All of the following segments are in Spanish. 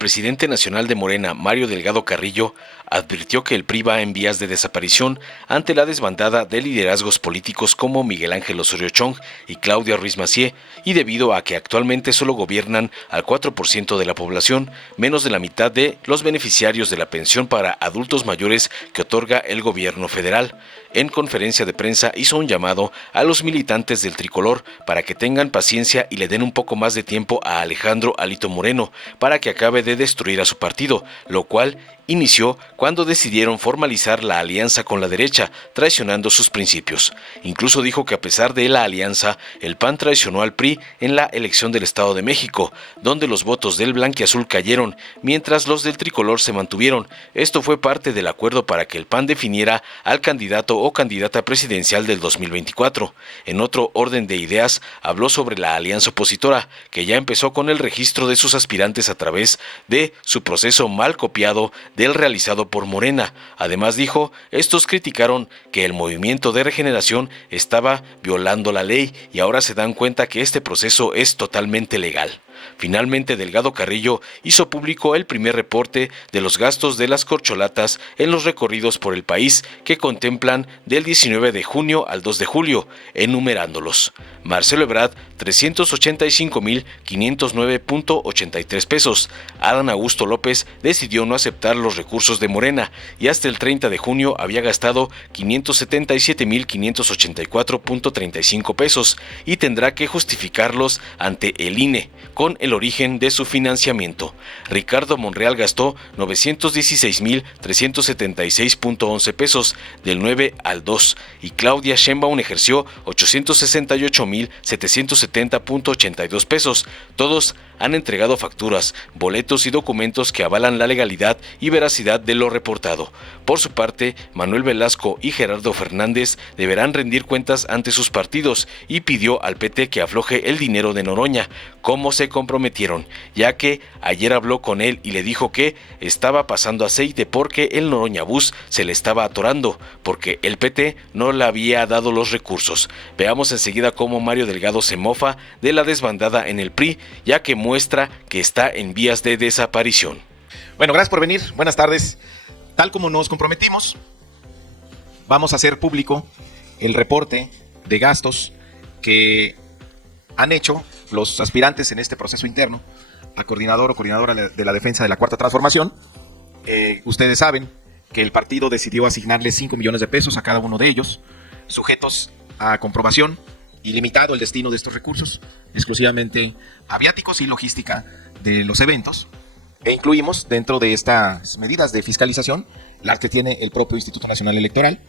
presidente nacional de Morena, Mario Delgado Carrillo, advirtió que el PRI va en vías de desaparición ante la desbandada de liderazgos políticos como Miguel Ángel Osorio Chong y Claudia Ruiz Massieu, y debido a que actualmente solo gobiernan al 4% de la población, menos de la mitad de los beneficiarios de la pensión para adultos mayores que otorga el gobierno federal. En conferencia de prensa hizo un llamado a los militantes del tricolor para que tengan paciencia y le den un poco más de tiempo a Alejandro Alito Moreno para que acabe de destruir a su partido, lo cual inició cuando decidieron formalizar la alianza con la derecha, traicionando sus principios. Incluso dijo que a pesar de la alianza, el PAN traicionó al PRI en la elección del Estado de México, donde los votos del blanquiazul cayeron, mientras los del tricolor se mantuvieron. Esto fue parte del acuerdo para que el PAN definiera al candidato o candidata presidencial del 2024. En otro orden de ideas, habló sobre la alianza opositora, que ya empezó con el registro de sus aspirantes a través de su proceso mal copiado del realizado por Morena. Además dijo, estos criticaron que el Movimiento de Regeneración estaba violando la ley y ahora se dan cuenta que este proceso es totalmente legal. Finalmente, Delgado Carrillo hizo público el primer reporte de los gastos de las corcholatas en los recorridos por el país que contemplan del 19 de junio al 2 de julio, enumerándolos. Marcelo Ebrard, 385,509.83 pesos. Adán Augusto López decidió no aceptar los recursos de Morena y hasta el 30 de junio había gastado 577,584.35 pesos y tendrá que justificarlos ante el INE con el origen de su financiamiento. Ricardo Monreal gastó 916,376.11 pesos del 9 al 2 y Claudia Sheinbaum ejerció 868,770.82 pesos. Todos han entregado facturas, boletos y documentos que avalan la legalidad y veracidad de lo reportado. Por su parte, Manuel Velasco y Gerardo Fernández deberán rendir cuentas ante sus partidos y pidió al PT que afloje el dinero de Noroña, como se comprometieron, ya que ayer habló con él y le dijo que estaba pasando aceite porque el Noroña Bus se le estaba atorando, porque el PT no le había dado los recursos. Veamos enseguida cómo Mario Delgado se mofa de la desbandada en el PRI, ya que muestra que está en vías de desaparición. Bueno, gracias por venir, buenas tardes. Tal como nos comprometimos, vamos a hacer público el reporte de gastos que han hecho los aspirantes en este proceso interno a coordinador o coordinadora de la defensa de la Cuarta Transformación. Ustedes saben que el partido decidió asignarle 5 millones de pesos a cada uno de ellos, sujetos a comprobación y limitado el destino de estos recursos exclusivamente a viáticos y logística de los eventos. E incluimos dentro de estas medidas de fiscalización las que tiene el propio Instituto Nacional Electoral.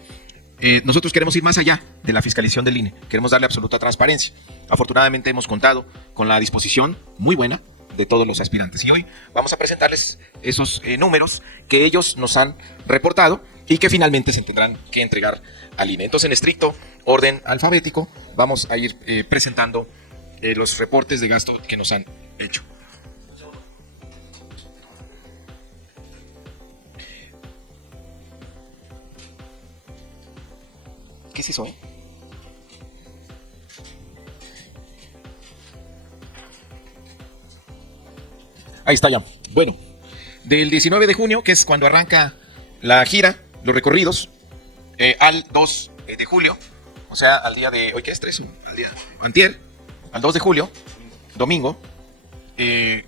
Nosotros queremos ir más allá de la fiscalización del INE, queremos darle absoluta transparencia. Afortunadamente hemos contado con la disposición muy buena de todos los aspirantes y hoy vamos a presentarles esos números que ellos nos han reportado y que finalmente se tendrán que entregar al INE. Entonces, en estricto orden alfabético, vamos a ir presentando los reportes de gasto que nos han hecho. ¿Qué es eso, Ahí está ya. Bueno, del 19 de junio, que es cuando arranca la gira, los recorridos, al 2 de julio, o sea, al día de hoy, ¿qué es? 3, al día antier, al 2 de julio, domingo,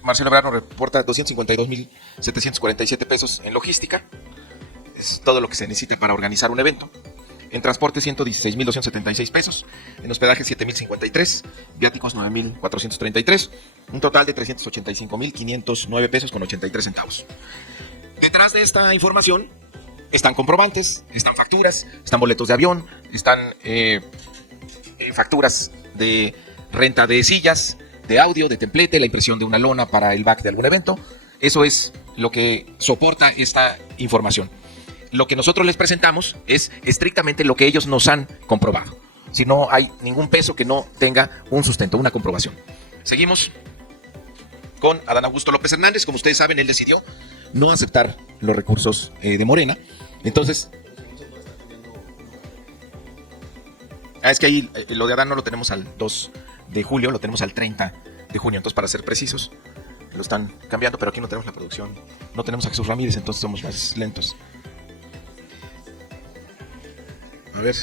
Marcelo Ebrard nos reporta 252,747 pesos en logística. Es todo lo que se necesita para organizar un evento. En transporte, 116,276 pesos. En hospedaje, 7,053. Viáticos, 9,433. Un total de 385,509 pesos con 83 centavos. Detrás de esta información están comprobantes, están facturas, están boletos de avión, están facturas de renta de sillas, de audio, de templete, la impresión de una lona para el back de algún evento. Eso es lo que soporta esta información. Lo que nosotros les presentamos es estrictamente lo que ellos nos han comprobado. Si no hay ningún peso que no tenga un sustento, una comprobación. Seguimos con Adán Augusto López Hernández. Como ustedes saben, él decidió no aceptar los recursos de Morena. Entonces, es que ahí lo de Adán no lo tenemos al 2 de julio, lo tenemos al 30 de junio. Entonces, para ser precisos, lo están cambiando, pero aquí no tenemos la producción. No tenemos a Jesús Ramírez, entonces somos más lentos. A ver.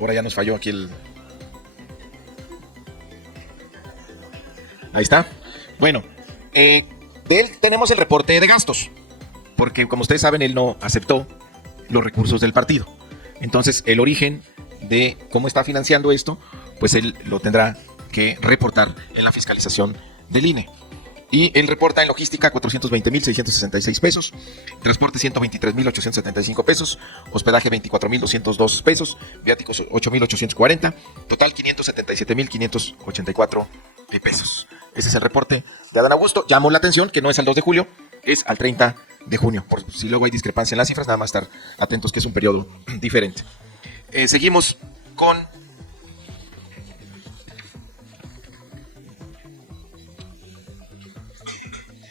Ahora ya nos falló aquí el... Ahí está. Bueno, de él tenemos el reporte de gastos, porque como ustedes saben, él no aceptó los recursos del partido. Entonces, el origen de cómo está financiando esto, pues él lo tendrá que reportar en la fiscalización del INE. Y él reporta en logística 420,666 pesos, transporte 123,875 pesos, hospedaje 24,202 pesos, viáticos 8,840, total 577,584 pesos. Ese es el reporte de Adán Augusto. Llamó la atención que no es al 2 de julio, es al 30 de junio. Por si luego hay discrepancia en las cifras, nada más estar atentos que es un periodo diferente. Seguimos con...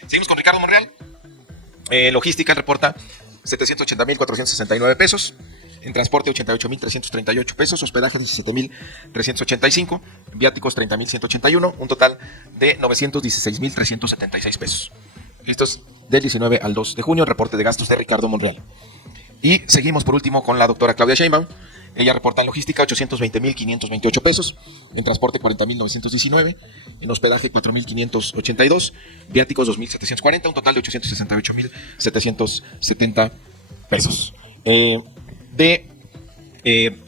Seguimos con Ricardo Monreal. Logística reporta 780,469 pesos. En transporte 88,338 pesos. Hospedaje 17,385. Viáticos 30,181. Un total de 916,376 pesos. Listos del 19 al 2 de junio. Reporte de gastos de Ricardo Monreal. Y seguimos por último con la doctora Claudia Sheinbaum. Ella reporta en logística 820,528 pesos, en transporte 40,919, en hospedaje 4,582, viáticos 2,740, un total de 868,770 pesos. El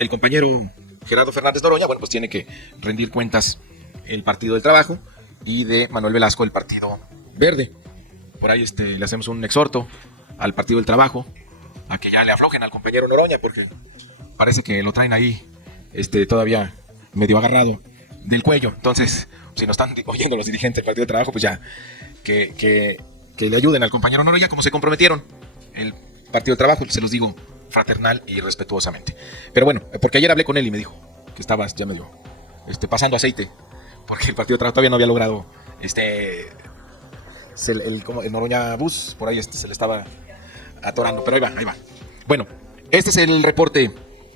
compañero Gerardo Fernández Noroña, bueno, pues tiene que rendir cuentas el Partido del Trabajo, y de Manuel Velasco el Partido Verde. Por ahí le hacemos un exhorto al Partido del Trabajo a que ya le aflojen al compañero Noroña, porque parece que lo traen ahí todavía medio agarrado del cuello. Entonces, si nos están oyendo los dirigentes del Partido de Trabajo, pues ya que le ayuden al compañero Noroña como se comprometieron el Partido de Trabajo, se los digo fraternal y respetuosamente. Pero bueno, porque ayer hablé con él y me dijo que estabas ya medio pasando aceite, porque el Partido de Trabajo todavía no había logrado el Noroña Bus, por ahí se le estaba atorando, pero ahí va. Bueno, este es el reporte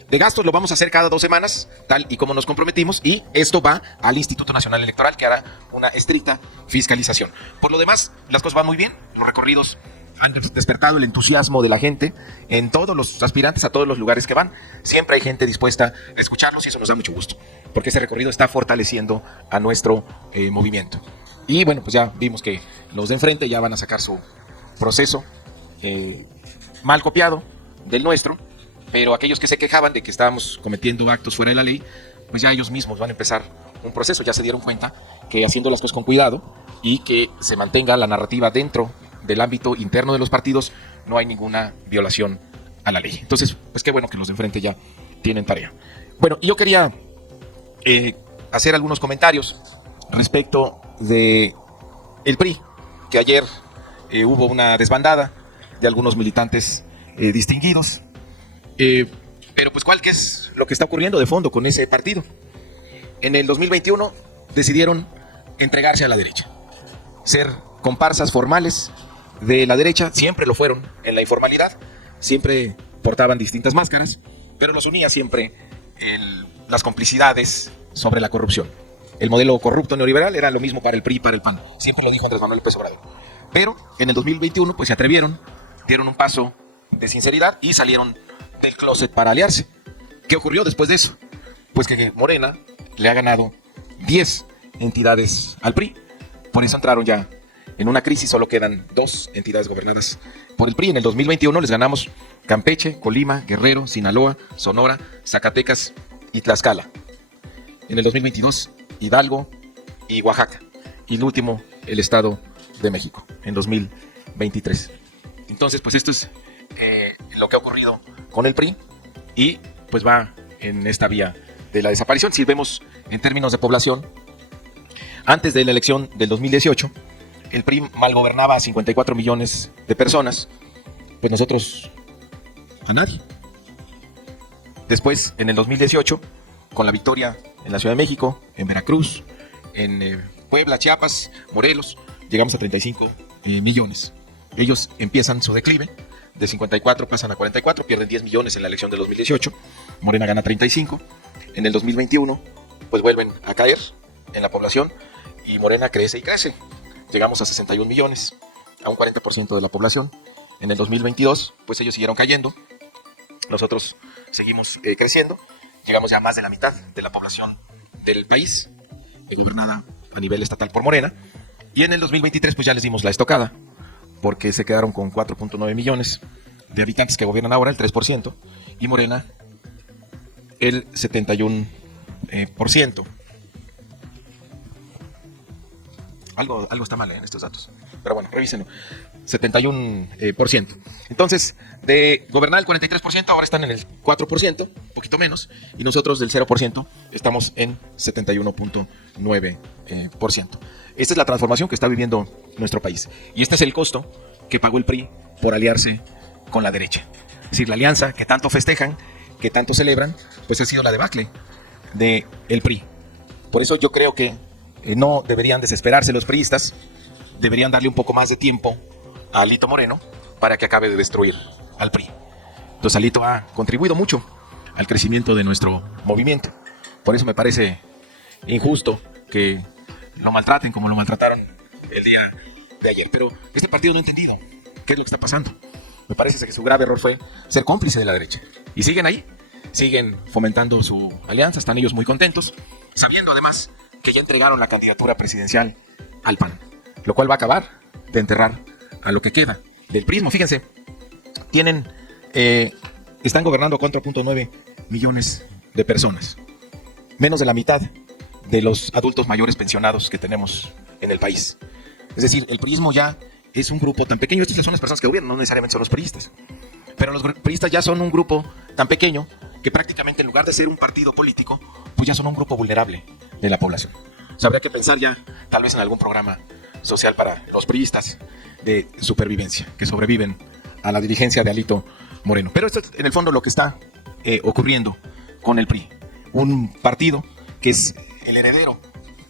de gastos, lo vamos a hacer cada 2 semanas, tal y como nos comprometimos, y esto va al Instituto Nacional Electoral, que hará una estricta fiscalización. Por lo demás, las cosas van muy bien, los recorridos han despertado el entusiasmo de la gente en todos los aspirantes, a todos los lugares que van. Siempre hay gente dispuesta a escucharlos y eso nos da mucho gusto, porque ese recorrido está fortaleciendo a nuestro movimiento. Y bueno, pues ya vimos que los de enfrente ya van a sacar su proceso mal copiado del nuestro, pero aquellos que se quejaban de que estábamos cometiendo actos fuera de la ley, pues ya ellos mismos van a empezar un proceso. Ya se dieron cuenta que haciendo las cosas con cuidado y que se mantenga la narrativa dentro del ámbito interno de los partidos, no hay ninguna violación a la ley. Entonces, pues qué bueno que los de enfrente ya tienen tarea. Bueno, y yo quería hacer algunos comentarios respecto de el PRI, que ayer hubo una desbandada de algunos militantes distinguidos. Pero pues ¿qué es lo que está ocurriendo de fondo con ese partido? En el 2021 decidieron entregarse a la derecha, ser comparsas formales de la derecha. Siempre lo fueron en la informalidad, siempre portaban distintas máscaras, pero los unía siempre las complicidades sobre la corrupción. El modelo corrupto neoliberal era lo mismo para el PRI y para el PAN, siempre lo dijo Andrés Manuel López Obrador. Pero en el 2021 pues se atrevieron, dieron un paso de sinceridad y salieron del closet para aliarse. ¿Qué ocurrió después de eso? Pues que Morena le ha ganado 10 entidades al PRI. Por eso entraron ya en una crisis. Solo quedan 2 entidades gobernadas por el PRI. En el 2021 les ganamos Campeche, Colima, Guerrero, Sinaloa, Sonora, Zacatecas y Tlaxcala. En el 2022 Hidalgo y Oaxaca. Y el último, el Estado de México, en 2023. Entonces, pues esto es lo que ha ocurrido con el PRI, y pues va en esta vía de la desaparición. Si vemos en términos de población, antes de la elección del 2018, el PRI malgobernaba a 54 millones de personas, pues nosotros a nadie. Después, en el 2018, con la victoria en la Ciudad de México, en Veracruz, en Puebla, Chiapas, Morelos, llegamos a 35 millones. Ellos empiezan su declive, de 54 pasan a 44, pierden 10 millones en la elección del 2018, Morena gana 35, en el 2021 pues vuelven a caer en la población y Morena crece y crece. llegamos a 61 millones, a un 40% de la población. En el 2022, pues ellos siguieron cayendo, nosotros seguimos creciendo, llegamos ya a más de la mitad de la población del país, gobernada a nivel estatal por Morena, y en el 2023 pues ya les dimos la estocada, porque se quedaron con 4.9 millones de habitantes que gobiernan ahora, el 3%, y Morena el 71%. Algo está mal en estos datos, pero bueno, revísenlo. 71%. Entonces, de gobernar el 43%, ahora están en el 4%, un poquito menos, y nosotros del 0% estamos en 71.9%. Esta es la transformación que está viviendo nuestro país. Y este es el costo que pagó el PRI por aliarse con la derecha. Es decir, la alianza que tanto festejan, que tanto celebran, pues ha sido la debacle del PRI. Por eso yo creo que no deberían desesperarse los priistas, deberían darle un poco más de tiempo a Alito Moreno para que acabe de destruir al PRI. Entonces Alito ha contribuido mucho al crecimiento de nuestro movimiento. Por eso me parece injusto que lo maltraten como lo maltrataron el día de ayer. Pero este partido no ha entendido qué es lo que está pasando. Me parece que su grave error fue ser cómplice de la derecha. Y siguen ahí, siguen fomentando su alianza, están ellos muy contentos, sabiendo además que ya entregaron la candidatura presidencial al PAN, lo cual va a acabar de enterrar a lo que queda del prismo. Fíjense, están gobernando a 4.9 millones de personas, menos de la mitad de los adultos mayores pensionados que tenemos en el país. Es decir, el prismo ya es un grupo tan pequeño. Estas son las personas que gobiernan, no necesariamente son los priistas, pero los priistas ya son un grupo tan pequeño que prácticamente en lugar de ser un partido político, pues ya son un grupo vulnerable de la población. O sea, habría que pensar ya tal vez en algún programa social para los priistas de supervivencia, que sobreviven a la dirigencia de Alito Moreno. Pero esto es en el fondo lo que está ocurriendo con el PRI, un partido que es el heredero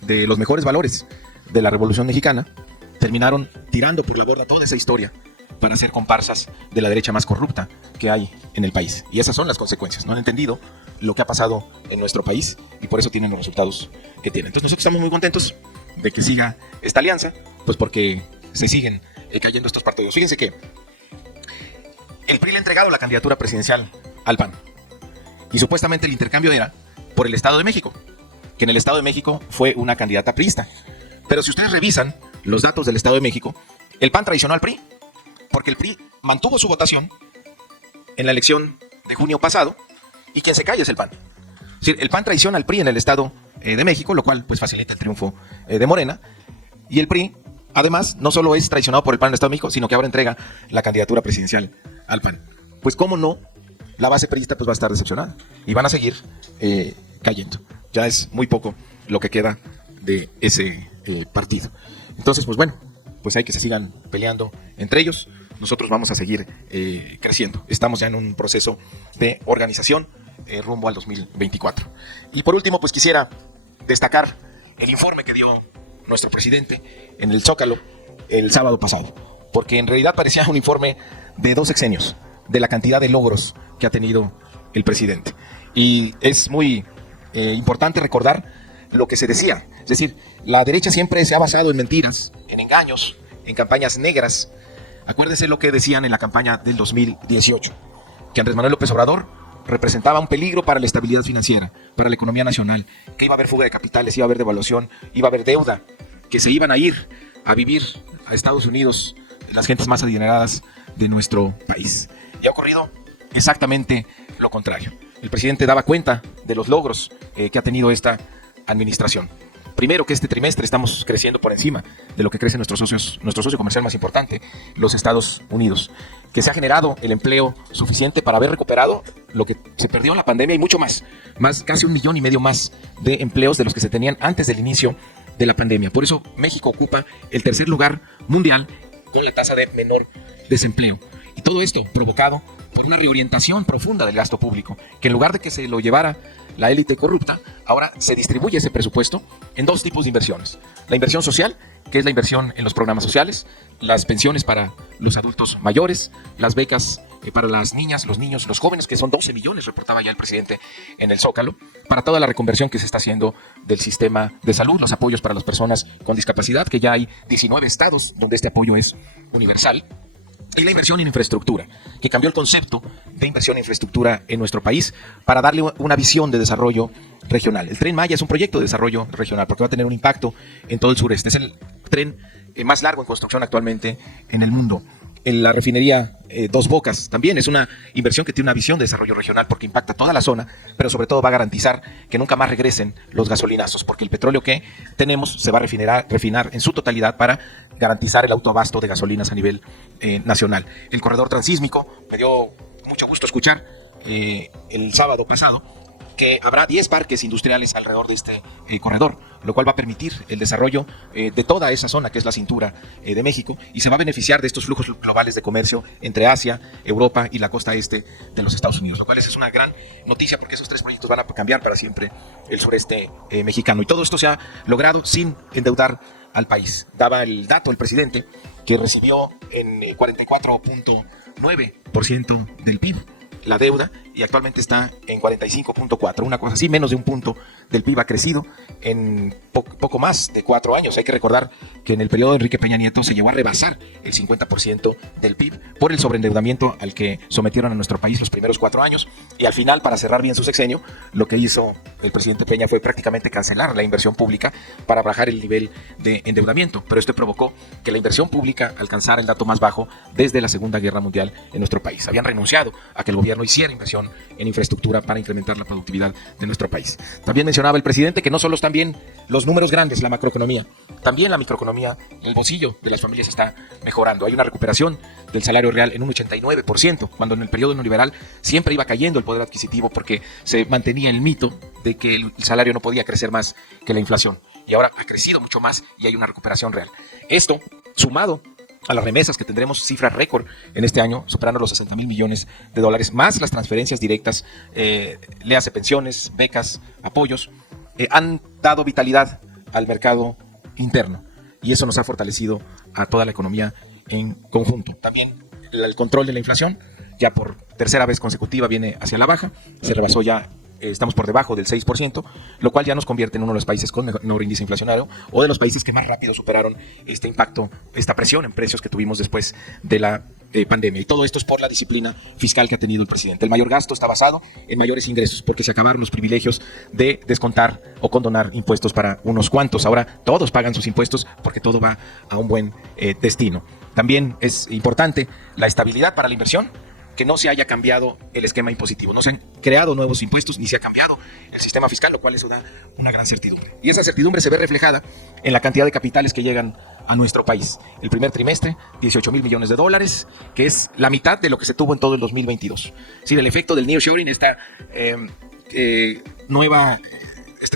de los mejores valores de la Revolución Mexicana. Terminaron tirando por la borda toda esa historia para ser comparsas de la derecha más corrupta que hay en el país. Y esas son las consecuencias. No han entendido lo que ha pasado en nuestro país y por eso tienen los resultados que tienen. Entonces nosotros estamos muy contentos de que siga esta alianza, pues porque se siguen cayendo estos partidos. Fíjense que el PRI le ha entregado la candidatura presidencial al PAN y supuestamente el intercambio era por el Estado de México, que en el Estado de México fue una candidata priista. Pero si ustedes revisan los datos del Estado de México, el PAN traicionó al PRI, porque el PRI mantuvo su votación en la elección de junio pasado y quien se cae es el PAN. Es decir, el PAN traiciona al PRI en el Estado de México, lo cual pues facilita el triunfo de Morena, y el PRI además no solo es traicionado por el PAN en el Estado de México, sino que ahora entrega la candidatura presidencial al PAN. Pues cómo no, la base priista pues va a estar decepcionada y van a seguir cayendo. Ya es muy poco lo que queda de ese partido. Entonces pues bueno, pues hay que se sigan peleando entre ellos. Nosotros vamos a seguir creciendo. Estamos ya en un proceso de organización rumbo al 2024. Y por último, pues quisiera destacar el informe que dio nuestro presidente en el Zócalo el sábado pasado, porque en realidad parecía un informe de 2 sexenios, de la cantidad de logros que ha tenido el presidente. Y es muy importante recordar lo que se decía. Es decir, la derecha siempre se ha basado en mentiras, en engaños, en campañas negras. Acuérdense lo que decían en la campaña del 2018, que Andrés Manuel López Obrador representaba un peligro para la estabilidad financiera, para la economía nacional, que iba a haber fuga de capitales, iba a haber devaluación, iba a haber deuda, que se iban a ir a vivir a Estados Unidos las gentes más adineradas de nuestro país. Y ha ocurrido exactamente lo contrario. El presidente daba cuenta de los logros que ha tenido esta administración. Primero, que este trimestre estamos creciendo por encima de lo que crece nuestro socio comercial más importante, los Estados Unidos. Que se ha generado el empleo suficiente para haber recuperado lo que se perdió en la pandemia y mucho más. Casi 1,5 millones más de empleos de los que se tenían antes del inicio de la pandemia. Por eso México ocupa el 3er lugar mundial con la tasa de menor desempleo. Y todo esto provocado por una reorientación profunda del gasto público, que en lugar de que se lo llevara la élite corrupta, ahora se distribuye ese presupuesto en 2 tipos de inversiones. La inversión social, que es la inversión en los programas sociales, las pensiones para los adultos mayores, las becas para las niñas, los niños, los jóvenes, que son 12 millones, reportaba ya el presidente en el Zócalo, para toda la reconversión que se está haciendo del sistema de salud, los apoyos para las personas con discapacidad, que ya hay 19 estados donde este apoyo es universal, y la inversión en infraestructura, que cambió el concepto de inversión en infraestructura en nuestro país para darle una visión de desarrollo regional. El Tren Maya es un proyecto de desarrollo regional porque va a tener un impacto en todo el sureste. Es el tren más largo en construcción actualmente en el mundo. En la refinería Dos Bocas también es una inversión que tiene una visión de desarrollo regional porque impacta toda la zona, pero sobre todo va a garantizar que nunca más regresen los gasolinazos, porque el petróleo que tenemos se va a refinar en su totalidad para garantizar el autoabasto de gasolinas a nivel nacional. El corredor transísmico, me dio mucho gusto escuchar el sábado pasado que habrá 10 parques industriales alrededor de este corredor, lo cual va a permitir el desarrollo de toda esa zona que es la cintura de México, y se va a beneficiar de estos flujos globales de comercio entre Asia, Europa y la costa este de los Estados Unidos, lo cual es una gran noticia porque esos 3 proyectos van a cambiar para siempre el sureste mexicano, y todo esto se ha logrado sin endeudar al país. Daba el dato el presidente que recibió en 44.9% del PIB la deuda, y actualmente está en 45.4, una cosa así, menos de un punto del PIB ha crecido en poco más de 4 años. Hay que recordar que en el periodo de Enrique Peña Nieto se llegó a rebasar el 50% del PIB por el sobreendeudamiento al que sometieron a nuestro país los primeros 4 años, y al final, para cerrar bien su sexenio, lo que hizo el presidente Peña fue prácticamente cancelar la inversión pública para bajar el nivel de endeudamiento, pero esto provocó que la inversión pública alcanzara el dato más bajo desde la Segunda Guerra Mundial en nuestro país. Habían renunciado a que el gobierno hiciera inversión en infraestructura para incrementar la productividad de nuestro país. También mencionaba el presidente que no solo están bien los números grandes, la macroeconomía, también la microeconomía, el bolsillo de las familias está mejorando. Hay una recuperación del salario real en un 89%, cuando en el periodo neoliberal siempre iba cayendo el poder adquisitivo porque se mantenía el mito de que el salario no podía crecer más que la inflación. Y ahora ha crecido mucho más y hay una recuperación real. Esto, sumado a las remesas, que tendremos cifras récord en este año, superando los 60,000 millones de dólares, más las transferencias directas, léase pensiones, becas, apoyos, han dado vitalidad al mercado interno, y eso nos ha fortalecido a toda la economía en conjunto. También el control de la inflación, ya por tercera vez consecutiva, viene hacia la baja, se rebasó ya. Estamos por debajo del 6%, lo cual ya nos convierte en uno de los países con menor índice inflacionario o de los países que más rápido superaron este impacto, esta presión en precios que tuvimos después de la pandemia. Y todo esto es por la disciplina fiscal que ha tenido el presidente. El mayor gasto está basado en mayores ingresos porque se acabaron los privilegios de descontar o condonar impuestos para unos cuantos. Ahora todos pagan sus impuestos porque todo va a un buen destino. También es importante la estabilidad para la inversión, que no se haya cambiado el esquema impositivo, no se han creado nuevos impuestos ni se ha cambiado el sistema fiscal, lo cual eso da una gran certidumbre. Y esa certidumbre se ve reflejada en la cantidad de capitales que llegan a nuestro país. El primer trimestre, 18,000 millones de dólares, que es la mitad de lo que se tuvo en todo el 2022. Es decir, el efecto del nearshoring, esta nueva...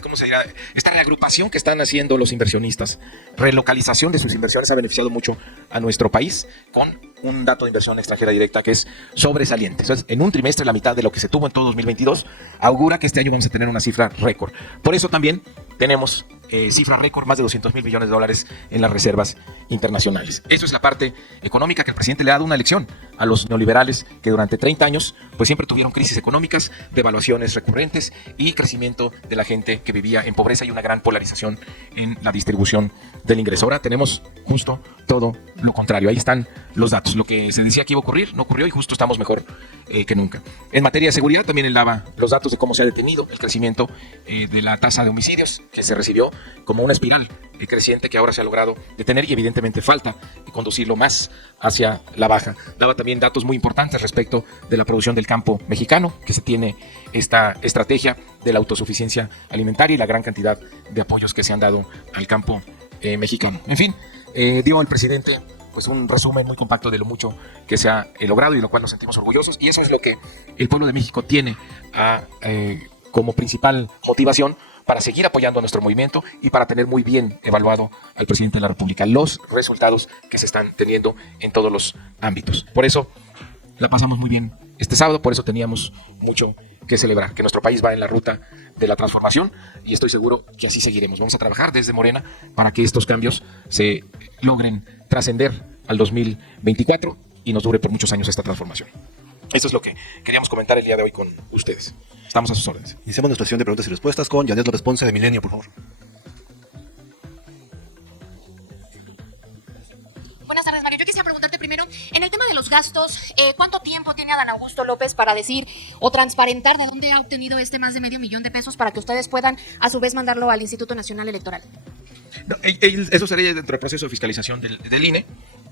¿cómo se dirá? Esta reagrupación que están haciendo los inversionistas, relocalización de sus inversiones, ha beneficiado mucho a nuestro país con un dato de inversión extranjera directa que es sobresaliente. Entonces, en un trimestre, la mitad de lo que se tuvo en todo 2022, augura que este año vamos a tener una cifra récord. Por eso también tenemos cifra récord, más de 200,000 millones de dólares en las reservas internacionales. Eso es la parte económica, que el presidente le ha dado una lección a los neoliberales que durante 30 años pues siempre tuvieron crisis económicas, devaluaciones recurrentes y crecimiento de la gente que vivía en pobreza y una gran polarización en la distribución del ingreso. Ahora tenemos justo todo lo contrario. Ahí están los datos. Lo que se decía que iba a ocurrir no ocurrió y justo estamos mejor que nunca. En materia de seguridad también él daba los datos de cómo se ha detenido el crecimiento de la tasa de homicidios, que se recibió como una espiral creciente que ahora se ha logrado detener, y evidentemente falta conducirlo más hacia la baja. Daba también datos muy importantes respecto de la producción del campo mexicano, que se tiene esta estrategia de la autosuficiencia alimentaria y la gran cantidad de apoyos que se han dado al campo mexicano. En fin, dio al presidente pues un resumen muy compacto de lo mucho que se ha logrado y de lo cual nos sentimos orgullosos, y eso es lo que el pueblo de México tiene como principal motivación para seguir apoyando a nuestro movimiento y para tener muy bien evaluado al presidente de la República, los resultados que se están teniendo en todos los ámbitos. Por eso la pasamos muy bien este sábado, por eso teníamos mucho que celebrar, que nuestro país va en la ruta de la transformación y estoy seguro que así seguiremos. Vamos a trabajar desde Morena para que estos cambios se logren trascender al 2024 y nos dure por muchos años esta transformación. Eso es lo que queríamos comentar el día de hoy con ustedes. Estamos a sus órdenes. Iniciamos nuestra sesión de preguntas y respuestas con Janet López Ponce de Milenio, por favor. Buenas tardes, Mario. Yo quisiera preguntarte primero, en el tema de los gastos, ¿cuánto tiempo tiene Adán Augusto López para decir o transparentar de dónde ha obtenido este más de $500,000 para que ustedes puedan, a su vez, mandarlo al Instituto Nacional Electoral? No, eso sería dentro del proceso de fiscalización del INE.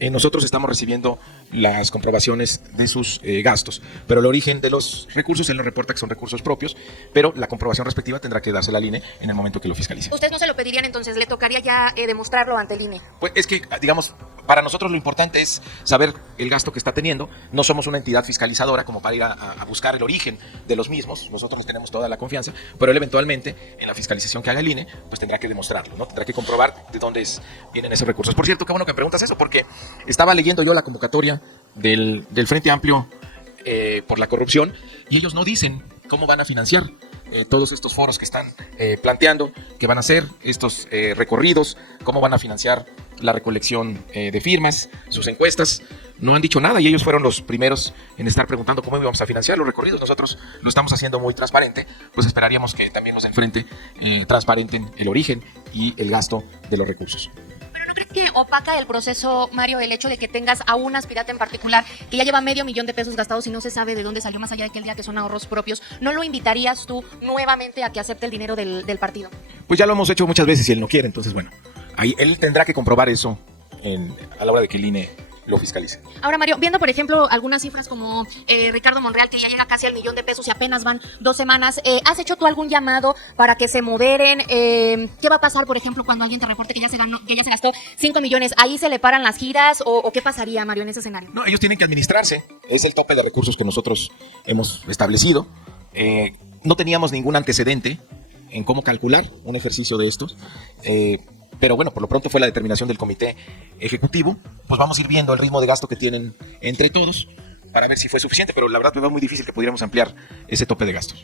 Nosotros estamos recibiendo las comprobaciones de sus gastos, pero el origen de los recursos, él nos reporta que son recursos propios, pero la comprobación respectiva tendrá que dársela al INE en el momento que lo fiscalice. Ustedes no se lo pedirían, entonces le tocaría ya demostrarlo ante el INE. Pues es que, digamos, para nosotros lo importante es saber el gasto que está teniendo. No somos una entidad fiscalizadora como para ir a buscar el origen de los mismos. Nosotros les tenemos toda la confianza, pero él eventualmente, en la fiscalización que haga el INE, pues tendrá que demostrarlo, ¿no? Tendrá que comprobar de dónde vienen esos recursos. Por cierto, qué bueno que me preguntas eso, porque estaba leyendo yo la convocatoria del Frente Amplio por la corrupción y ellos no dicen cómo van a financiar todos estos foros que están planteando, que van a hacer estos recorridos, cómo van a financiar la recolección de firmas, sus encuestas. No han dicho nada y ellos fueron los primeros en estar preguntando cómo íbamos a financiar los recorridos. Nosotros lo estamos haciendo muy transparente, pues esperaríamos que también los del frente transparenten el origen y el gasto de los recursos. ¿No crees que opaca el proceso, Mario, el hecho de que tengas a un aspirante en particular que ya lleva $500,000 gastados y no se sabe de dónde salió, más allá de que el día que son ahorros propios? ¿No lo invitarías tú nuevamente a que acepte el dinero del partido? Pues ya lo hemos hecho muchas veces y él no quiere, entonces bueno, ahí él tendrá que comprobar eso a la hora de que el INE lo fiscalice. Ahora, Mario, viendo por ejemplo algunas cifras como Ricardo Monreal, que ya llega casi al $1,000,000 y apenas van 2 semanas, ¿has hecho tú algún llamado para que se moderen? ¿Qué va a pasar, por ejemplo, cuando alguien te reporte que ya se gastó 5 millones? ¿Ahí se le paran las giras o qué pasaría, Mario, en ese escenario? No, ellos tienen que administrarse. Es el tope de recursos que nosotros hemos establecido. No teníamos ningún antecedente en cómo calcular un ejercicio de estos. Pero bueno, por lo pronto fue la determinación del comité ejecutivo. Pues vamos a ir viendo el ritmo de gasto que tienen entre todos para ver si fue suficiente, pero la verdad me va muy difícil que pudiéramos ampliar ese tope de gastos.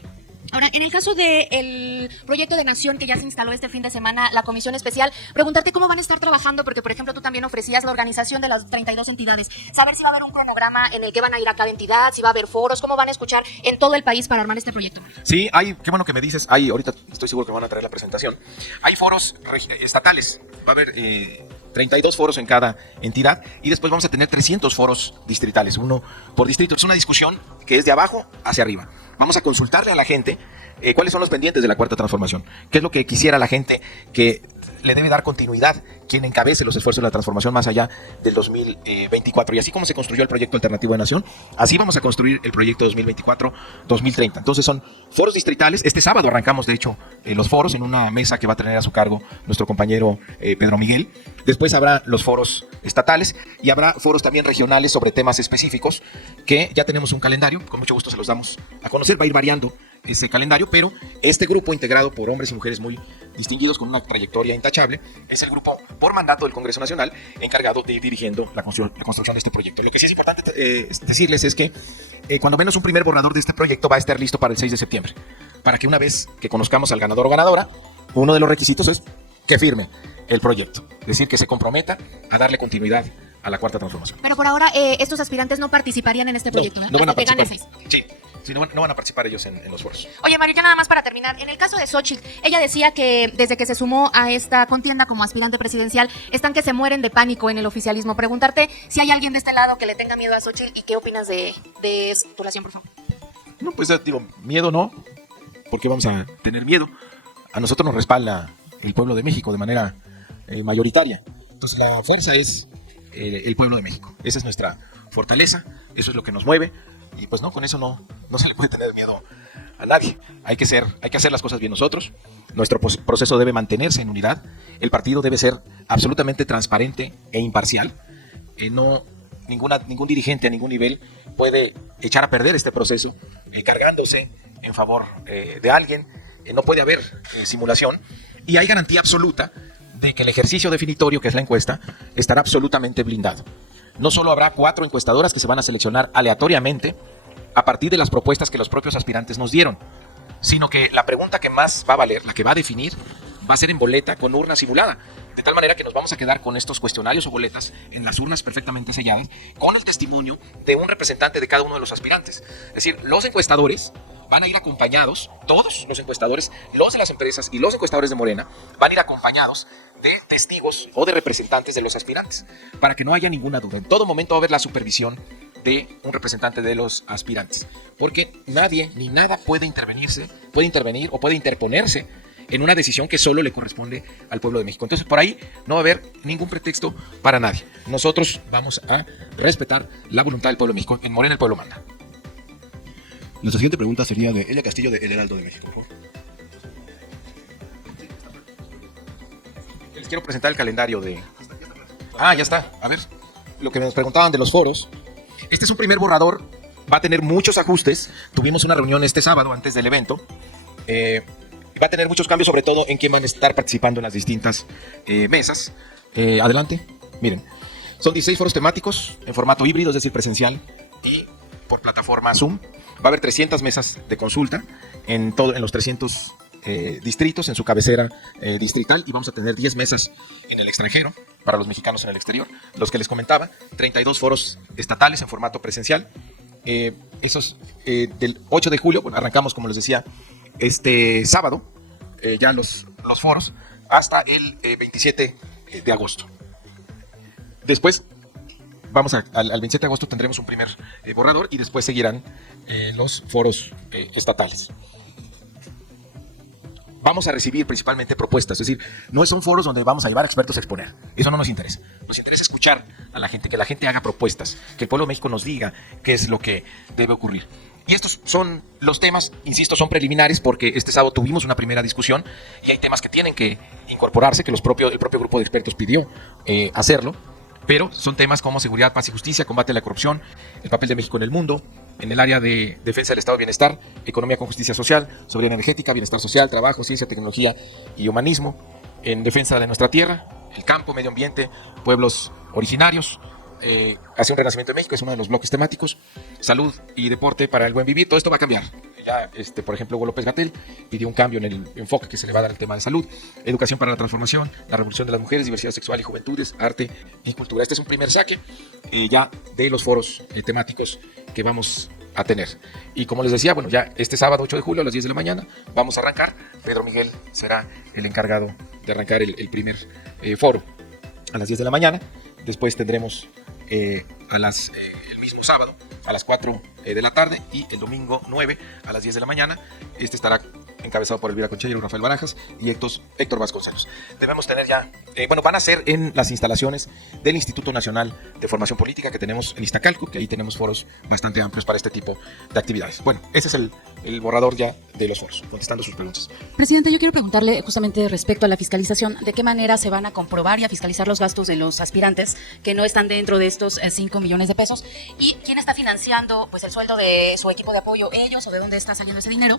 Ahora, en el caso del proyecto de nación que ya se instaló este fin de semana, la comisión especial, preguntarte cómo van a estar trabajando, porque por ejemplo tú también ofrecías la organización de las 32 entidades, saber si va a haber un cronograma en el que van a ir a cada entidad, si va a haber foros, cómo van a escuchar en todo el país para armar este proyecto. Sí, qué bueno que me dices, ahorita estoy seguro que me van a traer la presentación, hay foros estatales, va a haber 32 foros en cada entidad y después vamos a tener 300 foros distritales, uno por distrito. Es una discusión que es de abajo hacia arriba. Vamos a consultarle a la gente cuáles son los pendientes de la Cuarta Transformación, qué es lo que quisiera la gente que le debe dar continuidad, quien encabece los esfuerzos de la transformación más allá del 2024. Y así como se construyó el proyecto alternativo de nación, así vamos a construir el proyecto 2024-2030. Entonces son foros distritales. Este sábado arrancamos, de hecho, los foros en una mesa que va a tener a su cargo nuestro compañero Pedro Miguel. Después habrá los foros estatales y habrá foros también regionales sobre temas específicos que ya tenemos un calendario. Con mucho gusto se los damos a conocer. Va a ir variando ese calendario, pero este grupo integrado por hombres y mujeres muy distinguidos con una trayectoria intachable es el grupo por mandato del Congreso Nacional encargado de ir dirigiendo la construcción de este proyecto. Lo que sí es importante decirles es que cuando menos un primer borrador de este proyecto va a estar listo para el 6 de septiembre, para que una vez que conozcamos al ganador o ganadora, uno de los requisitos es que firme el proyecto, es decir, que se comprometa a darle continuidad a la Cuarta Transformación. Pero por ahora estos aspirantes no participarían en este proyecto, no van a hasta que participar. gane 6. Sí, no van a participar ellos en los foros. Oye, Mario, ya nada más para terminar. En el caso de Xóchitl, ella decía que desde que se sumó a esta contienda como aspirante presidencial, están que se mueren de pánico en el oficialismo. Preguntarte si hay alguien de este lado que le tenga miedo a Xóchitl y qué opinas de su población, por favor. No, pues digo, miedo no, porque vamos a tener miedo. A nosotros nos respalda el pueblo de México de manera mayoritaria. Entonces la fuerza es el pueblo de México. Esa es nuestra fortaleza, eso es lo que nos mueve. Y pues no, con eso no se le puede tener miedo a nadie. Hay que hacer las cosas bien nosotros. Nuestro proceso debe mantenerse en unidad. El partido debe ser absolutamente transparente e imparcial. Ningún dirigente a ningún nivel puede echar a perder este proceso cargándose en favor de alguien. No puede haber simulación. Y hay garantía absoluta de que el ejercicio definitorio, que es la encuesta, estará absolutamente blindado. No solo habrá 4 encuestadoras que se van a seleccionar aleatoriamente a partir de las propuestas que los propios aspirantes nos dieron, sino que la pregunta que más va a valer, la que va a definir, va a ser en boleta con urna simulada. De tal manera que nos vamos a quedar con estos cuestionarios o boletas en las urnas perfectamente selladas, con el testimonio de un representante de cada uno de los aspirantes. Es decir, los encuestadores van a ir acompañados, todos los encuestadores, los de las empresas y los encuestadores de Morena, van a ir acompañados de testigos o de representantes de los aspirantes, para que no haya ninguna duda. En todo momento va a haber la supervisión de un representante de los aspirantes, porque nadie ni nada puede intervenir o puede interponerse en una decisión que solo le corresponde al pueblo de México. Entonces, por ahí no va a haber ningún pretexto para nadie. Nosotros vamos a respetar la voluntad del pueblo de México. En Morena el pueblo manda. Nuestra siguiente pregunta sería de Elia Castillo de El Heraldo de México, por favor. Les quiero presentar el calendario de... Ah, ya está. A ver, lo que nos preguntaban de los foros. Este es un primer borrador. Va a tener muchos ajustes. Tuvimos una reunión este sábado antes del evento. Va a tener muchos cambios, sobre todo en quién van a estar participando en las distintas mesas. Adelante. Miren, son 16 foros temáticos en formato híbrido, es decir, presencial y por plataforma Zoom. Va a haber 300 mesas de consulta en los 300 distritos, en su cabecera distrital, y vamos a tener 10 mesas en el extranjero para los mexicanos en el exterior. Los que les comentaba, 32 foros estatales en formato presencial. Esos del 8 de julio, bueno, arrancamos, como les decía, este sábado, ya los foros, hasta el 27 de agosto. Después, al 27 de agosto tendremos un primer borrador y después seguirán los foros estatales. Vamos a recibir principalmente propuestas, es decir, no son foros donde vamos a llevar expertos a exponer. Eso no nos interesa. Nos interesa escuchar a la gente, que la gente haga propuestas, que el pueblo de México nos diga qué es lo que debe ocurrir. Y estos son los temas, insisto, son preliminares porque este sábado tuvimos una primera discusión y hay temas que tienen que incorporarse, que el propio grupo de expertos pidió hacerlo, pero son temas como seguridad, paz y justicia, combate a la corrupción, el papel de México en el mundo, en el área de defensa del estado de bienestar, economía con justicia social, soberanía energética, bienestar social, trabajo, ciencia, tecnología y humanismo, en defensa de nuestra tierra, el campo, medio ambiente, pueblos originarios, hacia un renacimiento de México, es uno de los bloques temáticos, salud y deporte para el buen vivir. Todo esto va a cambiar. Ya, por ejemplo, Hugo López-Gatell pidió un cambio en el enfoque que se le va a dar al tema de salud, educación para la transformación, la revolución de las mujeres, diversidad sexual y juventudes, arte y cultura. Este es un primer saque ya de los foros temáticos que vamos a tener. Y como les decía, bueno, ya este sábado 8 de julio a las 10 de la mañana vamos a arrancar. Pedro Miguel será el encargado de arrancar el primer foro a las 10 de la mañana. Después tendremos el mismo sábado a las 4 de la tarde y el domingo 9 a las 10 de la mañana. Este estará encabezado por Elvira Conchero, Rafael Barajas y Héctor Vasconcelos. Debemos tener ya, van a ser en las instalaciones del Instituto Nacional de Formación Política que tenemos en Iztacalco, que ahí tenemos foros bastante amplios para este tipo de actividades. Bueno, ese es el borrador ya de los foros, contestando sus preguntas. Presidente, yo quiero preguntarle justamente respecto a la fiscalización, ¿de qué manera se van a comprobar y a fiscalizar los gastos de los aspirantes que no están dentro de estos 5 millones de pesos? ¿Y quién está financiando pues el sueldo de su equipo de apoyo, ellos, o de dónde está saliendo ese dinero?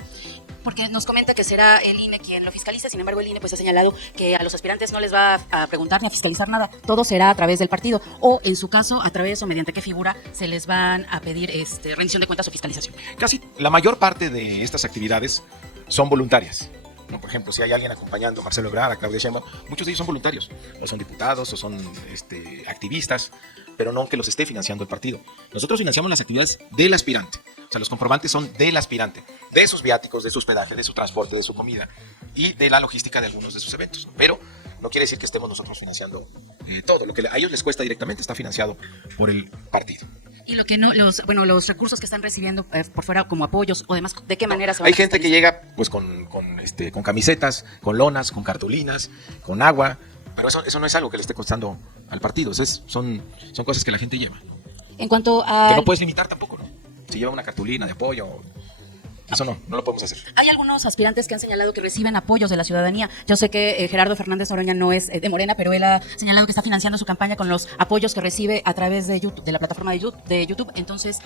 Porque nos comenta que será el INE quien lo fiscalice, sin embargo el INE pues ha señalado que a los aspirantes no les va a preguntar ni a fiscalizar nada, todo será a través del partido, o en su caso a través o mediante qué figura se les van a pedir rendición de cuentas o fiscalización. Casi la mayor parte de estas actividades son voluntarias. ¿No? Por ejemplo, si hay alguien acompañando a Marcelo Ebrard, a Claudia Sheinbaum, muchos de ellos son voluntarios, no son diputados o son activistas, pero no que los esté financiando el partido. Nosotros financiamos las actividades del aspirante. O sea, los comprobantes son del aspirante, de sus viáticos, de su hospedaje, de su transporte, de su comida y de la logística de algunos de sus eventos. Pero no quiere decir que estemos nosotros financiando todo. Lo que a ellos les cuesta directamente está financiado por el partido. Y lo que no, los recursos que están recibiendo por fuera como apoyos o demás, ¿de qué manera se van Hay a gente que llega pues con camisetas, con lonas, con cartulinas, con agua, pero eso no es algo que le esté costando al partido. Son cosas que la gente lleva. En cuanto a... Que no puedes limitar tampoco, ¿no? Si lleva una cartulina de apoyo, eso no lo podemos hacer. Hay algunos aspirantes que han señalado que reciben apoyos de la ciudadanía. Yo sé que Gerardo Fernández Noroña no es de Morena, pero él ha señalado que está financiando su campaña con los apoyos que recibe a través de YouTube, de la plataforma de YouTube. Entonces,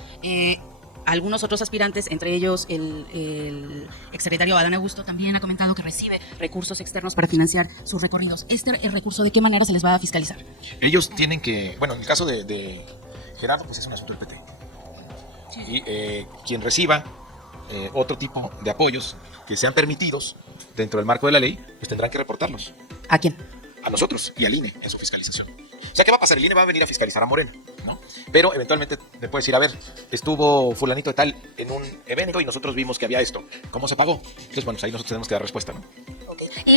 algunos otros aspirantes, entre ellos el exsecretario Adán Augusto, también ha comentado que recibe recursos externos para financiar sus recorridos. ¿El recurso de qué manera se les va a fiscalizar? Ellos tienen que, en el caso de Gerardo, pues es un asunto del PT. Y quien reciba otro tipo de apoyos que sean permitidos dentro del marco de la ley, pues tendrán que reportarlos ¿A quién? a nosotros y al INE en su fiscalización. O sea, ¿qué va a pasar? El INE va a venir a fiscalizar a Morena, ¿no? Pero eventualmente me puede decir, a ver, estuvo fulanito de tal en un evento y nosotros vimos que había esto. ¿Cómo se pagó? Entonces, bueno, pues ahí nosotros tenemos que dar respuesta, ¿no? Y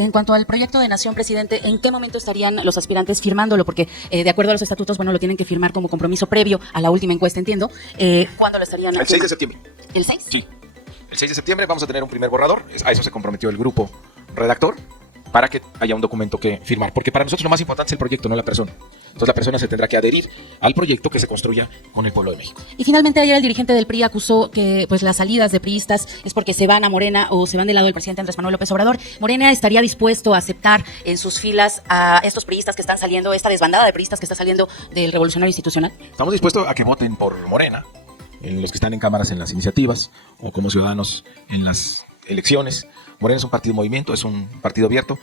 en cuanto al proyecto de nación, presidente, ¿en qué momento estarían los aspirantes firmándolo? Porque de acuerdo a los estatutos, bueno, lo tienen que firmar como compromiso previo a la última encuesta, entiendo. ¿Cuándo lo estarían? El 6 de septiembre. ¿El 6? Sí. El 6 de septiembre vamos a tener un primer borrador. A eso se comprometió el grupo redactor para que haya un documento que firmar. Porque para nosotros lo más importante es el proyecto, no la persona. Entonces la persona se tendrá que adherir al proyecto que se construya con el pueblo de México. Y finalmente ayer el dirigente del PRI acusó que pues las salidas de priistas es porque se van a Morena o se van del lado del presidente Andrés Manuel López Obrador. ¿Morena estaría dispuesto a aceptar en sus filas a estos priistas que están saliendo, esta desbandada de priistas que está saliendo del Revolucionario Institucional? Estamos dispuestos a que voten por Morena, en los que están en cámaras en las iniciativas o como ciudadanos en las elecciones. Morena es un partido de movimiento, es un partido abierto.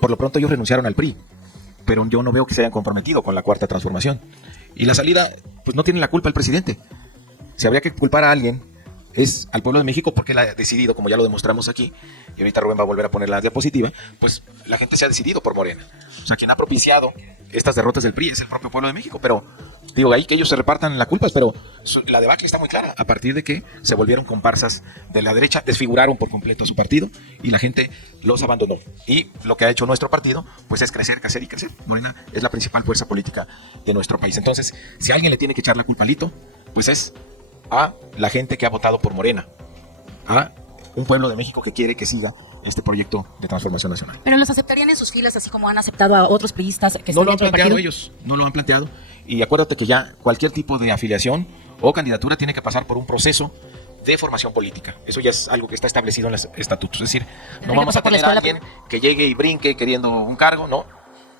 Por lo pronto ellos renunciaron al PRI, pero yo no veo que se hayan comprometido con la Cuarta Transformación. Y la salida, pues no tiene la culpa el presidente. Si habría que culpar a alguien, es al pueblo de México porque él ha decidido, como ya lo demostramos aquí, y ahorita Rubén va a volver a poner la diapositiva, pues la gente se ha decidido por Morena. O sea, quien ha propiciado estas derrotas del PRI es el propio pueblo de México, pero digo, ahí que ellos se repartan las culpas, pero la debacle está muy clara, a partir de que se volvieron comparsas de la derecha, desfiguraron por completo a su partido y la gente los abandonó. Y lo que ha hecho nuestro partido, pues es crecer, crecer y crecer. Morena es la principal fuerza política de nuestro país. Entonces, si alguien le tiene que echar la culpa al Lito, pues es a la gente que ha votado por Morena, a un pueblo de México que quiere que siga este proyecto de transformación nacional. ¿Pero los aceptarían en sus filas así como han aceptado a otros priistas que No están lo han dentro del planteado partido? ellos, no lo han planteado. Y acuérdate que ya cualquier tipo de afiliación o candidatura tiene que pasar por un proceso de formación política. Eso ya es algo que está establecido en los estatutos. Es decir, no vamos a tener a alguien que llegue y brinque queriendo un cargo, no.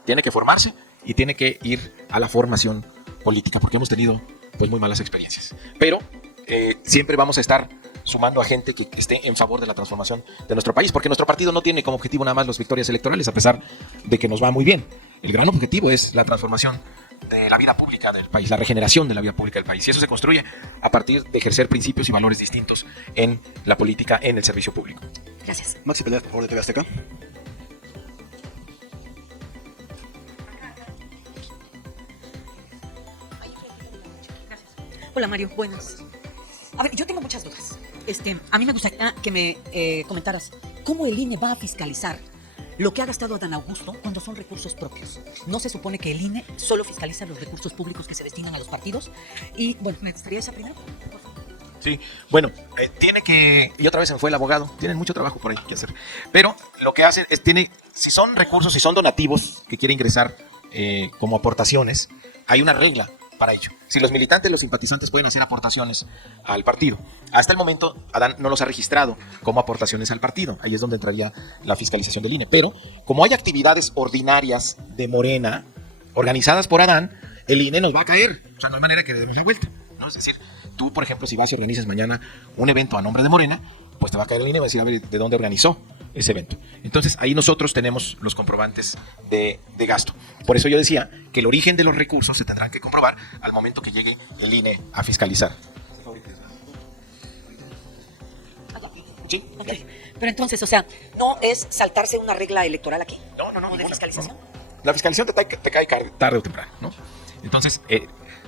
Tiene que formarse y tiene que ir a la formación política, porque hemos tenido pues muy malas experiencias. Pero siempre vamos a estar sumando a gente que esté en favor de la transformación de nuestro país, porque nuestro partido no tiene como objetivo nada más las victorias electorales, a pesar de que nos va muy bien. El gran objetivo es la transformación de la vida pública del país, la regeneración de la vida pública del país, y eso se construye a partir de ejercer principios y valores distintos en la política, en el servicio público. Gracias. Maxi Peláez, por favor, de TV Azteca. Hola Mario, buenas. A ver, yo tengo muchas dudas. A mí me gustaría que me comentaras cómo el INE va a fiscalizar lo que ha gastado Adán Augusto cuando son recursos propios. ¿No se supone que el INE solo fiscaliza los recursos públicos que se destinan a los partidos? Y bueno, me gustaría esa primero. Sí, bueno, tiene que, y otra vez se me fue el abogado, tienen mucho trabajo por ahí que hacer, pero lo que hacen es, si son recursos, si son donativos que quiere ingresar como aportaciones, hay una regla para ello. Si los militantes, los simpatizantes pueden hacer aportaciones al partido. Hasta el momento, Adán no los ha registrado como aportaciones al partido. Ahí es donde entraría la fiscalización del INE. Pero, como hay actividades ordinarias de Morena, organizadas por Adán, el INE nos va a caer. O sea, no hay manera que le demos la vuelta, ¿no? Es decir, tú, por ejemplo, si vas y organizas mañana un evento a nombre de Morena, pues te va a caer el INE y va a decir, a ver, ¿de dónde organizó ese evento? Entonces, ahí nosotros tenemos los comprobantes de gasto. Por eso yo decía que el origen de los recursos se tendrán que comprobar al momento que llegue el INE a fiscalizar. ¿Sí? Okay. Pero entonces, o sea, no es saltarse una regla electoral aquí. No, ¿O de ninguna. fiscalización? La fiscalización te cae tarde o temprano, ¿no? Entonces,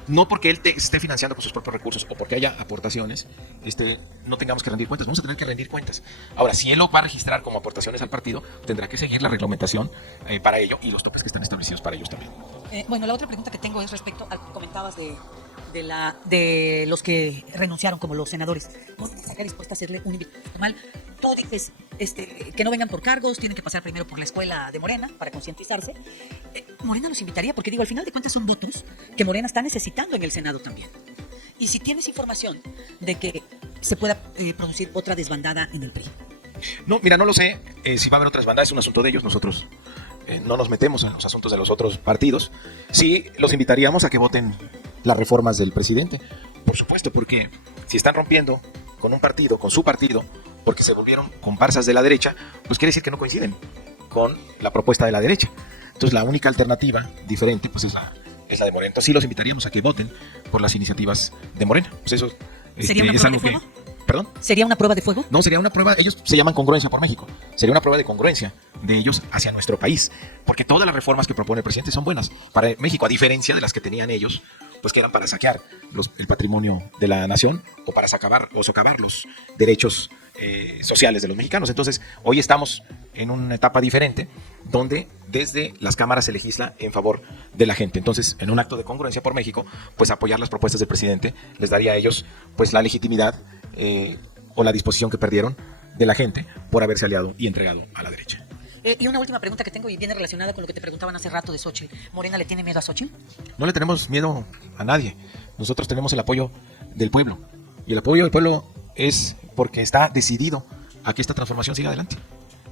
no porque él te esté financiando con sus propios recursos o porque haya aportaciones, no tengamos que rendir cuentas. Vamos a tener que rendir cuentas. Ahora, si él lo va a registrar como aportaciones al partido, tendrá que seguir la reglamentación para ello y los topes que están establecidos para ellos también. Bueno, la otra pregunta que tengo es respecto al que comentabas de los que renunciaron como los senadores. ¿Morena estaría dispuesta a hacerle un invitación formal? Tú dices que no vengan por cargos, tienen que pasar primero por la escuela de Morena para concientizarse. Morena los invitaría porque, digo, al final de cuentas son votos que Morena está necesitando en el Senado también. Y si tienes información de que se pueda producir otra desbandada en el PRI. No, mira, no lo sé. Si va a haber otras bandas, es un asunto de ellos. Nosotros no nos metemos en los asuntos de los otros partidos. Sí, los invitaríamos a que voten las reformas del presidente. Por supuesto, porque si están rompiendo con un partido, con su partido, porque se volvieron comparsas de la derecha, pues quiere decir que no coinciden con la propuesta de la derecha. Entonces la única alternativa diferente pues es es la de Morena. Entonces sí los invitaríamos a que voten por las iniciativas de Morena. Pues eso ¿Sería una es prueba algo de que... fuego? ¿Perdón? ¿Sería una prueba de fuego? No, sería una prueba, ellos se llaman congruencia por México, sería una prueba de congruencia de ellos hacia nuestro país, porque todas las reformas que propone el presidente son buenas para México, a diferencia de las que tenían ellos, pues que eran para saquear el patrimonio de la nación o para socavar los derechos sociales de los mexicanos. Entonces, hoy estamos en una etapa diferente donde desde las cámaras se legisla en favor de la gente. Entonces, en un acto de congruencia por México, pues apoyar las propuestas del presidente les daría a ellos pues la legitimidad o la disposición que perdieron de la gente por haberse aliado y entregado a la derecha. Y una última pregunta que tengo y viene relacionada con lo que te preguntaban hace rato de Xóchitl. ¿Morena le tiene miedo a Xóchitl? No le tenemos miedo a nadie. Nosotros tenemos el apoyo del pueblo. Y el apoyo del pueblo es porque está decidido a que esta transformación siga adelante.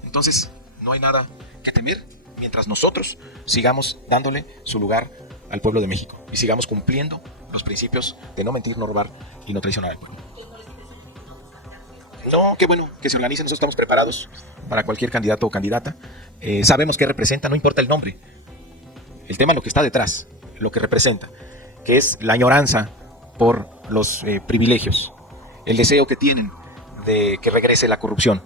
Entonces, no hay nada que temer mientras nosotros sigamos dándole su lugar al pueblo de México y sigamos cumpliendo los principios de no mentir, no robar y no traicionar al pueblo. No, qué bueno que se organicen, nosotros estamos preparados para cualquier candidato o candidata. Sabemos qué representa, no importa el nombre. El tema es lo que está detrás, lo que representa, que es la añoranza por los privilegios, el deseo que tienen de que regrese la corrupción,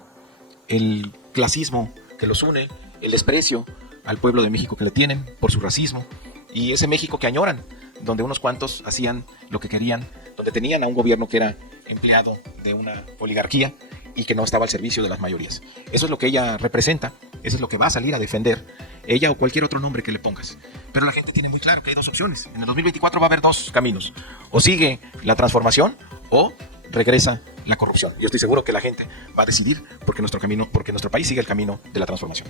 el clasismo que los une, el desprecio al pueblo de México que le tienen por su racismo y ese México que añoran, donde unos cuantos hacían lo que querían, donde tenían a un gobierno que era empleado de una oligarquía y que no estaba al servicio de las mayorías. Eso es lo que ella representa, eso es lo que va a salir a defender, ella o cualquier otro nombre que le pongas. Pero la gente tiene muy claro que hay dos opciones. En el 2024 va a haber dos caminos. O sigue la transformación o regresa la corrupción. Yo estoy seguro que la gente va a decidir porque nuestro país sigue el camino de la transformación.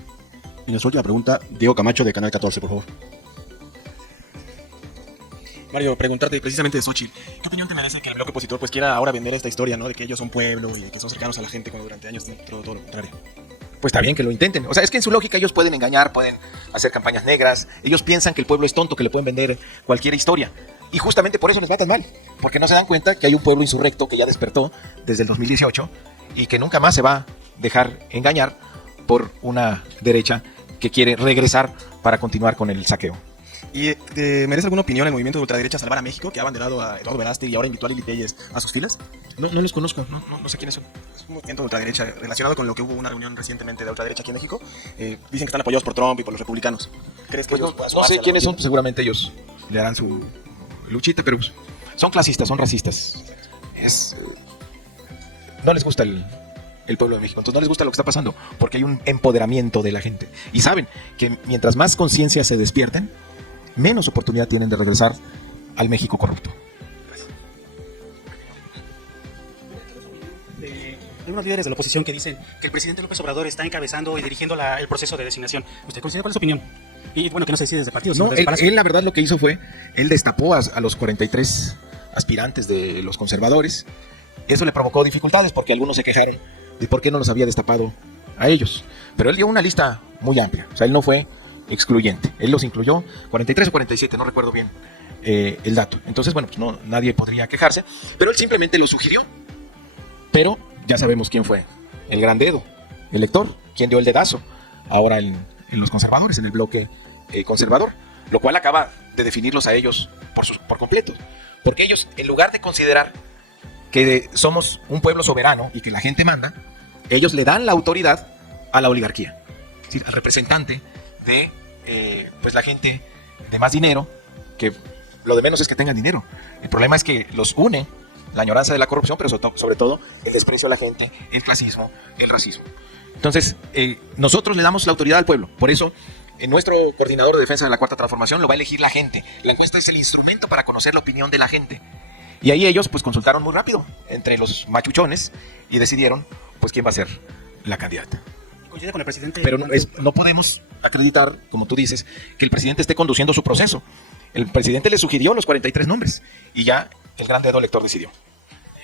Y nuestra última pregunta, Diego Camacho de Canal 14, por favor. Mario, preguntarte precisamente de Xóchitl, ¿qué opinión te merece que el bloque opositor pues quiera ahora vender esta historia, ¿no? De que ellos son pueblo y que son cercanos a la gente cuando durante años todo lo contrario? Pues está bien que lo intenten. O sea, es que en su lógica ellos pueden engañar, pueden hacer campañas negras. Ellos piensan que el pueblo es tonto, que le pueden vender cualquier historia. Y justamente por eso les va tan mal. Porque no se dan cuenta que hay un pueblo insurrecto que ya despertó desde el 2018 y que nunca más se va a dejar engañar por una derecha que quiere regresar para continuar con el saqueo. ¿Y merece alguna opinión el movimiento de ultraderecha Salvar a México, que ha abanderado a Eduardo Verástegui y ahora invitó a Lili Telles a sus filas? No los conozco, no sé quiénes son. Es un movimiento de ultraderecha relacionado con lo que hubo una reunión recientemente de ultraderecha aquí en México. Dicen que están apoyados por Trump y por los republicanos. ¿Crees que Pues ellos puedan no sé sumarse a la quiénes son, movida? pues seguramente ellos le harán su luchita, pero pues, son clasistas, son racistas. No les gusta el pueblo de México, entonces no les gusta lo que está pasando, porque hay un empoderamiento de la gente. Y saben que mientras más conciencia se despierten, menos oportunidad tienen de regresar al México corrupto. Hay unos líderes de la oposición que dicen que el presidente López Obrador está encabezando y dirigiendo el proceso de designación. ¿Usted coincide con su opinión? Y bueno, que no se decide desde partidos, sino No, desde Palacio. él la verdad lo que hizo fue, él destapó a los 43 aspirantes de los conservadores. Eso le provocó dificultades porque algunos se quejaron de por qué no los había destapado a ellos. Pero él dio una lista muy amplia, o sea, él no fue excluyente. Él los incluyó, 43 o 47, no recuerdo bien el dato. Entonces, bueno, pues no, nadie podría quejarse, pero él simplemente lo sugirió. Pero ya sabemos quién fue el gran dedo, el lector, quien dio el dedazo ahora en los conservadores, en el bloque conservador, lo cual acaba de definirlos a ellos por completo. Porque ellos, en lugar de considerar que somos un pueblo soberano y que la gente manda, ellos le dan la autoridad a la oligarquía, es decir, al representante de pues la gente de más dinero, que lo de menos es que tengan dinero. El problema es que los une la añoranza de la corrupción, pero sobre todo el desprecio a la gente, el clasismo, el racismo. Entonces, nosotros le damos la autoridad al pueblo. Por eso, nuestro coordinador de defensa de la Cuarta Transformación lo va a elegir la gente. La encuesta es el instrumento para conocer la opinión de la gente. Y ahí ellos pues consultaron muy rápido entre los machuchones y decidieron pues quién va a ser la candidata. Coincide con el presidente. Pero no podemos acreditar, como tú dices, que el presidente esté conduciendo su proceso. El presidente le sugirió los 43 nombres y ya el gran dedo elector decidió.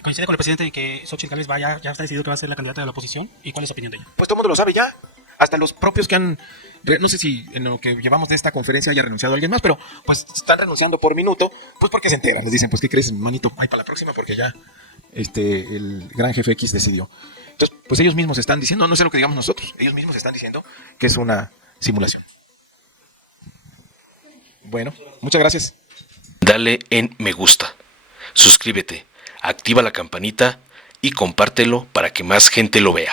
Coincide con el presidente en que Xóchitl Gálvez ya está decidido que va a ser la candidata de la oposición. ¿Y cuál es su opinión de ella? Pues todo el mundo lo sabe ya. Hasta los propios que han, no sé si en lo que llevamos de esta conferencia haya renunciado alguien más, pero pues están renunciando por minuto, pues porque se enteran. Les dicen, pues ¿qué crees, manito? Ay, para la próxima, porque ya el gran jefe X decidió. Entonces, pues ellos mismos están diciendo, no sé lo que digamos nosotros, ellos mismos están diciendo que es una simulación. Bueno, muchas gracias. dale en me gusta, suscríbete, activa la campanita y compártelo para que más gente lo vea.